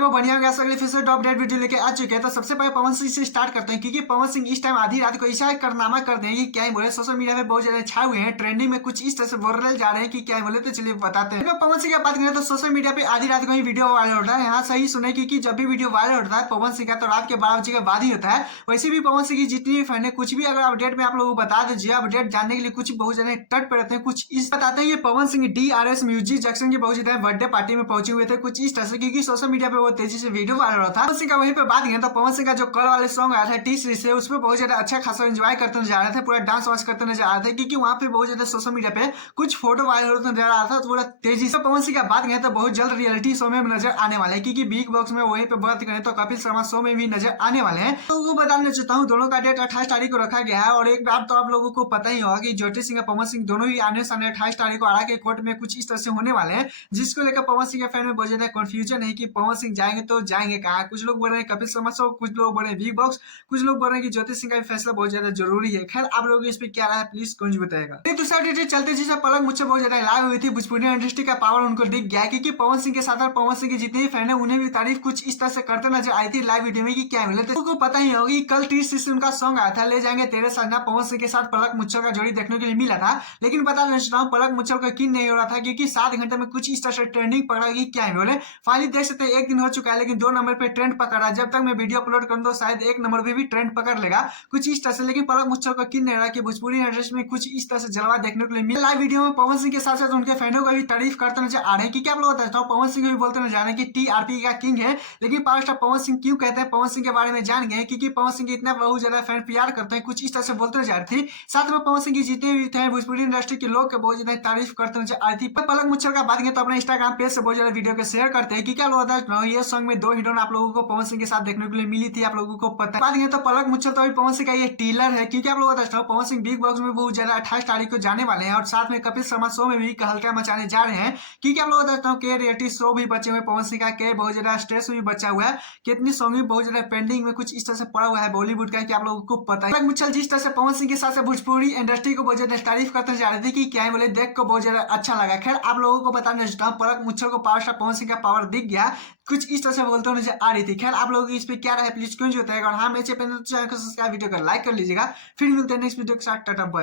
वो बढ़िया हो गया। अगले फिर से अपडेट वीडियो लेके आ चुके हैं। तो सबसे पहले पवन सिंह से स्टार्ट करते हैं, क्योंकि पवन सिंह इस टाइम आधी रात को ऐसा कारनामा कर देंगे क्या ही बोले, सोशल मीडिया पे बहुत ज्यादा छाए हुए हैं, ट्रेंडिंग में कुछ इस तरह से वायरल जा रहे हैं कि क्या ही बोले। तो चलिए बताते हैं। पवन सिंह की बात करें तो सोशल मीडिया पे आधी रात को ही वीडियो वायरल होता है। यहाँ सही सुने, क्योंकि जब भी वीडियो वायरल होता है पवन सिंह का तो रात के 12 बजे के बाद ही होता है। वैसे भी पवन सिंह की जितनी भी फैन है, कुछ भी अगर अपडेट में आप लोगों को बता दीजिए, अपडेट जानने के लिए कुछ बहुत ज्यादा तट पे रहते हैं। कुछ इस बताते हैं ये Pawan Singh DRS music junction के बहुत ज्यादा बर्थडे पार्टी में पहुंचे हुए थे, कुछ इस तरह से, क्योंकि सोशल मीडिया पे वो तेजी से वीडियो वायरल होता है। पवन सिंह का वहीं पे बात किया तो पवन सिंह का जो कल वाले सॉन्ग आया था टी सीरीज से, उसमें बहुत ज्यादा अच्छा खासा एंजॉय करते नजर आ रहे थे, पूरा डांस वांस करते नजर आ रहे थे, क्योंकि वहां पे बहुत ज्यादा सोशल मीडिया पे कुछ फोटो वायरल होते नजर आ रहा था थोड़ा तेजी से। पवन सिंह का बात किया तो बहुत जल्द रियलिटी शो में नजर आने वाले हैं, क्योंकि बिग बॉक्स में वहीं पे बात करें तो कपिल शर्मा शो में भी नजर आने वाले हैं। तो वो बताना चाहता हूँ दोनों का डेट 28 तारीख को रखा गया है। और एक बात तो आप लोगों को पता ही होगा कि ज्योति सिंह और पवन सिंह दोनों ही आने सामने 28 तारीख को आरा के कोर्ट में कुछ इस तरह से होने वाले हैं, जिसको लेकर पवन सिंह के फैन में बहुत ज्यादा कंफ्यूजन है कि पवन सिंह जाएंगे तो जाएंगे कहाँ। कुछ लोग बोल रहे हैं कपिल शर्मा शो, कुछ लोग बोल रहे हैं बिग बॉक्स, कुछ लोग बोल रहे हैं कि ज्योति सिंह का फैसला बहुत ज्यादा जरूरी है। खैर आप लोग इस पे क्या रहा है प्लीज कुछ बताएगा। एक दूसरा डेट चलते जिसे पलक मुझसे बहुत ज्यादा लाइव हुई थी, भोजपुरी इंडस्ट्री का पावर उनको दिख गया, क्योंकि पवन सिंह के साथ और पवन सिंह के जितने भी फैन है उन्हें भी तारीफ कुछ इस तरह से करते नजर आई थी लाइव वीडियो में कि क्या मिले थे। तो पता ही होगी कल 30 से उनका सॉन्ग आया था ले जाएंगे तेरे साजना, पवन सिंह के साथ पलक मुच्छल का जोड़ी देखने के लिए मिला था। लेकिन पता नहीं पलक मुच्छल का किन नहीं हो रहा था, क्योंकि 7 घंटे में कुछ इस तरह से ट्रेंडिंग पकड़ा कि क्या बोले। फाइनली देख सकते हैं एक दिन हो चुका है, लेकिन 2 नंबर पे ट्रेंड पकड़ा। जब तक मैं वीडियो अपलोड करूँ तो शायद 1 नंबर पे भी ट्रेंड पकड़ लेगा कुछ इस तरह से। लेकिन पलक मुच्छल का किन नहीं रहा कि भोजपुरी इंडस्ट्री में कुछ इस तरह से जलवा देखने को मिला। लाइव वीडियो में पवन सिंह के साथ साथ उनके फैनों का भी तारीफ करते नजर आ रहे हैं, कि क्या आप लोग बताते हो पवन सिंह भी बोलते नजर आ रहे हैं कि TRP का किंग है। लेकिन पावर स्टार पवन सिंह क्यों कहते हैं पवन सिंह के बारे में जान गए, क्योंकि पवन सिंह के इतना बहुत ज्यादा फैन प्यार करते हैं, कुछ इस तरह से बोलते नजर आ रही थी। साथ में पवन सिंह की जितने भी थे भोजपुरी इंडस्ट्री के लोग के बहुत ज्यादा तारीफ करते नजर आ रही थी। पलक मुच्छल का बात करें तो अपने इंस्टाग्राम पेज से बहुत ज्यादा वीडियो के शेयर करते हैं कि क्या लोग बताते हैं ये सॉन्ग में 2 हीरोइन आप लोगों को पवन सिंह के साथ देखने के लिए मिली थी, आप लोगों को पता है। बात करें तो पलक मुच्छल तो पवन सिंह का ये टीलर है, क्योंकि आप लोग बताते हैं पवन सिंह बिग बॉक्स में बहुत ज्यादा 28 तारीख को जाने वाले हैं, और साथ में कपिल शर्मा शो में भी हल्का मचाने जा रहे हैं, क्योंकि आप लोग बताते हैं के रियलिटी शो भी बचे हुए पवन सिंह का, के बहुत ज्यादा स्ट्रेस भी बचा हुआ है, कितनी सॉन्ग भी बहुत ज्यादा पेंडिंग में कुछ इस तरह से पड़ा हुआ है बॉलीवुड का, कि आप लोगों को पता है। पलक मुच्छल जिस तरह से पवन सिंह के साथ भोजपुरी इंडस्ट्री को बहुत ज्यादा तारीफ करते जा रहे थे कि क्या बोले, देख को बहुत ज्यादा अच्छा लगा। खैर आप लोगों को बताना चाहता हूँ पलक मुच्छल को पावर स्टार पवन सिंह का पावर दिख गया, कुछ इस तरह से बोलते हुए नजर आ रही थी। खैर आप लोगों की इस पे क्या रहा है प्लीज क्यों बताएगा। और हाँ मेरे चैनल को सब्सक्राइब, वीडियो को लाइक कर लीजिएगा। फिर मिलते हैं नेक्स्ट वीडियो के साथ। Tata bye.